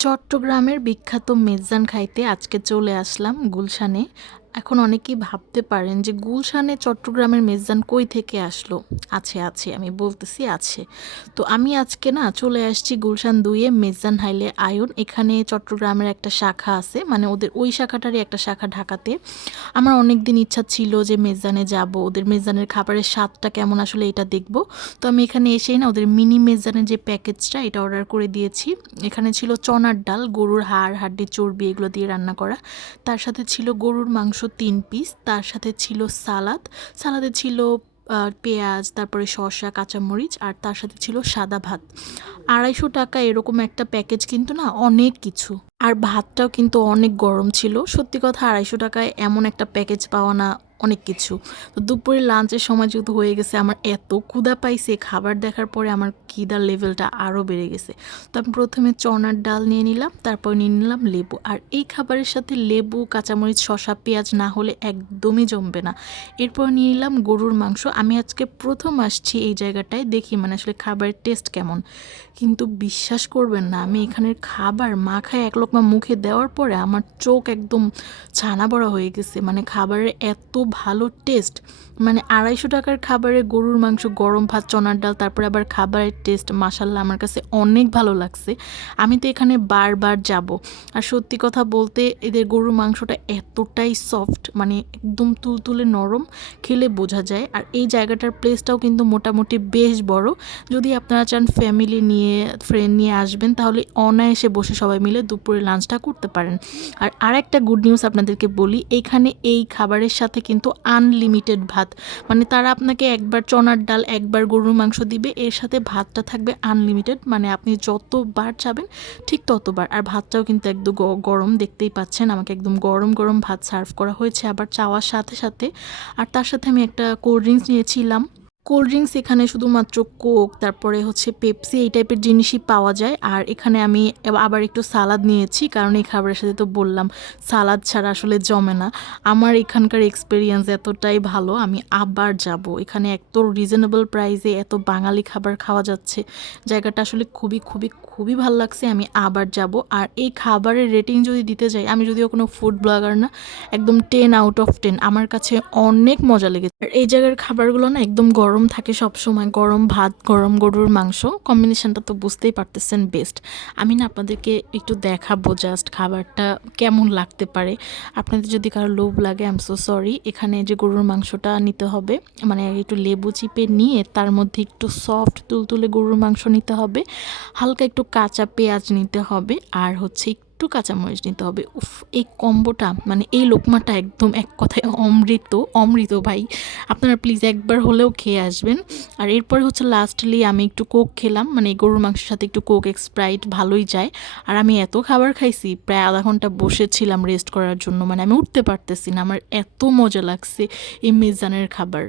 চট্টগ্রামের বিখ্যাত মেজান খাইতে আজকে চলে আসলাম গুলশানে। এখন অনেকেই ভাবতে পারেন যে গুলশানে, চট্টগ্রামের মেজজান কই থেকে আসলো? আছে আছে, আমি বলতেছি আছে। তো আমি আজকে না চলে আসছি গুলশান দুইয়ে মেজজান হাইলে আয়ন এখানে চট্টগ্রামের একটা শাখা আছে মানে ওদের ওই শাখাটারই একটা শাখা ঢাকাতে। আমার অনেক দিন ইচ্ছা ছিল যে মেজজানে যাব, ওদের মেজজানের খাবারের স্বাদটা কেমন আসলে এটা দেখব। তো আমি এখানে এসেই না ওদের মিনি মেজজানের যে প্যাকেজটা, এটা অর্ডার করে দিয়েছি। এখানে ছিল চনার ডাল, গরুর হাড় হাড্ডি চর্বি, এগুলো দিয়ে রান্না করা। তার সাথে ছিল গরুর মাংস তিন পিস তার সাথে ছিল সালাদ। সালাদে ছিল পেঁয়াজ, তারপরে শসা, কাঁচামরিচ, আর তার সাথে ছিল সাদা ভাত। আড়াইশো টাকা এরকম একটা প্যাকেজ কিন্তু না, অনেক কিছু। আর ভাতটাও কিন্তু অনেক গরম ছিল। সত্যি কথা, আড়াইশো টাকায় এমন একটা প্যাকেজ পাওয়া না অনেক কিছু। তো দুপুরে লাঞ্চের সময় যেহেতু হয়ে গেছে, আমার এত ক্ষুধা পাইছে, খাবার দেখার পরে আমার খিদার লেভেলটা আরও বেড়ে গেছে। তো আমি প্রথমে চনার ডাল নিয়ে নিলাম, তারপর নিয়ে নিলাম লেবু। আর এই খাবারের সাথে লেবু, কাঁচামরিচ, শসা, পেঁয়াজ না হলে একদমই জমবে না। এরপর নিয়ে নিলাম গরুর মাংস। আমি আজকে প্রথম আসছি এই জায়গাটায় দেখি মানে আসলে খাবারের টেস্ট কেমন। কিন্তু বিশ্বাস করবেন না, আমি এখানের খাবার মাখায় এক লোকমা মুখে দেওয়ার পরে আমার চোখ একদম ছানা বড়া হয়ে গেছে। মানে খাবারের এত ভালো টেস্ট মানে আড়াইশো টাকার খাবারে গরুর মাংস, গরম ভাত, চনার ডাল, তারপরে আবার খাবারের টেস্ট মাসাল্লাহ আমার কাছে অনেক ভালো লাগছে। আমি তো এখানে বারবার যাব। আর সত্যি কথা বলতে এদের গরুর মাংসটা এতটাই সফট মানে একদম তুলতুলে নরম, খেলে বোঝা যায়। আর এই জায়গাটার প্লেসটাও কিন্তু মোটামুটি বেশ বড়। যদি আপনারা চান ফ্যামিলি নিয়ে ফ্রেন্ড নিয়ে আসবেন, তাহলে অনায়াসে বসে সবাই মিলে দুপুরে লাঞ্চটা করতে পারেন। আর আরেকটা গুড নিউজ আপনাদেরকে বলি, এখানে এই খাবারের সাথে কিন্তু আনলিমিটেড ভাত। মানে তারা আপনাকে একবার চনার ডাল, একবার গরুর মাংস দিবে, এর সাথে ভাতটা থাকবে আনলিমিটেড মানে আপনি যতবার চাবেন, ঠিক ততবার। আর ভাতটাও কিন্তু একদম গরম দেখতেই পাচ্ছেন, আমাকে একদম গরম গরম ভাত সার্ভ করা হয়েছে। আবার চাওয়ার সাথে সাথে, আর তার সাথে আমি একটা কোল্ড ড্রিঙ্কস নিয়েছিলাম। কোল্ড ড্রিঙ্কস এখানে শুধুমাত্র কোক, তারপরে হচ্ছে পেপসি, এই টাইপের জিনিসই পাওয়া যায়। আর এখানে আমি আবার একটু সালাদ নিয়েছি, কারণ এই খাবারের সাথে তো বললাম, সালাদ ছাড়া আসলে জমে না। আমার এখানকার এক্সপিরিয়েন্স এতটাই ভালো, আমি আবার যাব। এখানে এত রিজনেবল প্রাইসে এত বাঙালি খাবার খাওয়া যাচ্ছে, জায়গাটা আসলে খুবই খুবই খুবই ভালো লাগছে, আমি আবার যাব। আর এই খাবারের রেটিং যদি দিতে যাই, আমি যদিও কোনো ফুড ব্লগার না, একদম টেন আউট অফ টেন আমার কাছে অনেক মজা লেগেছে। আর এই জায়গার খাবারগুলো না একদম গরম থাকে সব সময় গরম ভাত, গরম গরুর মাংস কম্বিনেশনটা তো বুঝতেই পারতেছেন বেস্ট আমি না আপনাদেরকে একটু দেখাবো জাস্ট খাবারটা কেমন লাগতে পারে। আপনাদের যদি কারও লোভ লাগে আই এম সো সরি এখানে যে গরুর মাংসটা নিতে হবে মানে একটু লেবু চিপে নিয়ে তার মধ্যে একটু সফট তুলতুলে গরুর মাংস নিতে হবে, হালকা একটু কাঁচা পেঁয়াজ নিতে হবে, আর হচ্ছে একটু কাঁচামরিচ নিতে হবে। উফ, এই কম্বোটা মানে এই লোকমাটা একদম এক কথায় অমৃত অমৃত ভাই। আপনারা প্লিজ একবার হলেও খেয়ে আসবেন। আর এরপরে হচ্ছে লাস্টলি আমি একটু কোক খেলাম মানে গরুর মাংসের সাথে একটু কোক এক্সপ্রাইট ভালোই যায়। আর আমি এত খাবার খাইছি, প্রায় আধা ঘণ্টা বসেছিলাম রেস্ট করার জন্য মানে আমি উঠতে পারতেছি না, আমার এত মজা লাগছে এই মেজানের খাবার।